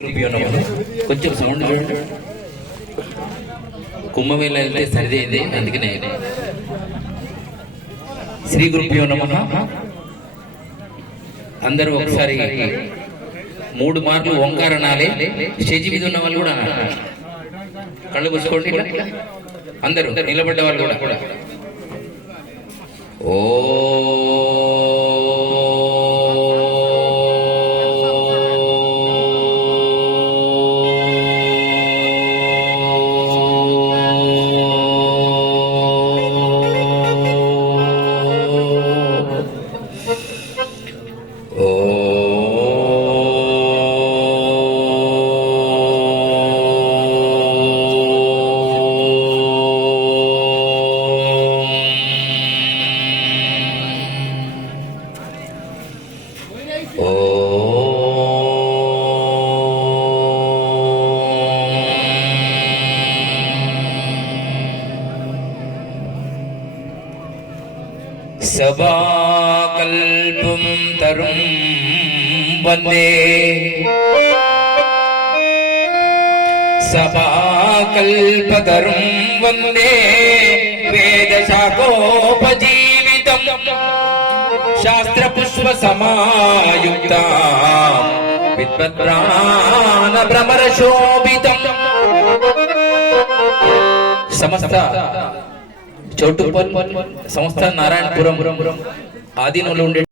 కొంచెం సౌండ్ కుంభమేళ వెళ్తే సరిదేది అందుకనే శ్రీ గురుభ్యో నమః. అందరూ ఒకసారి 3 మార్లు ఓంకార అనాలి. స్టేజ్ మీద ఉన్న వాళ్ళు కూడా కళ్ళు మూసుకోండి. అందరూ నిలబడ్డ వాళ్ళు కూడా ఓ సభాకల్పం తరుం వందే సభాకల్పతరుం వందే వేదశాఖోపజీవితం శాస్త్రపుష్ప సమాయుక్తం విద్వద్బ్రాహ్మణ భ్రమర శోభితం. సమస్త చౌటుప్పల్ సంస్థ నారాయణపురం ఆధీనంలో ఉండే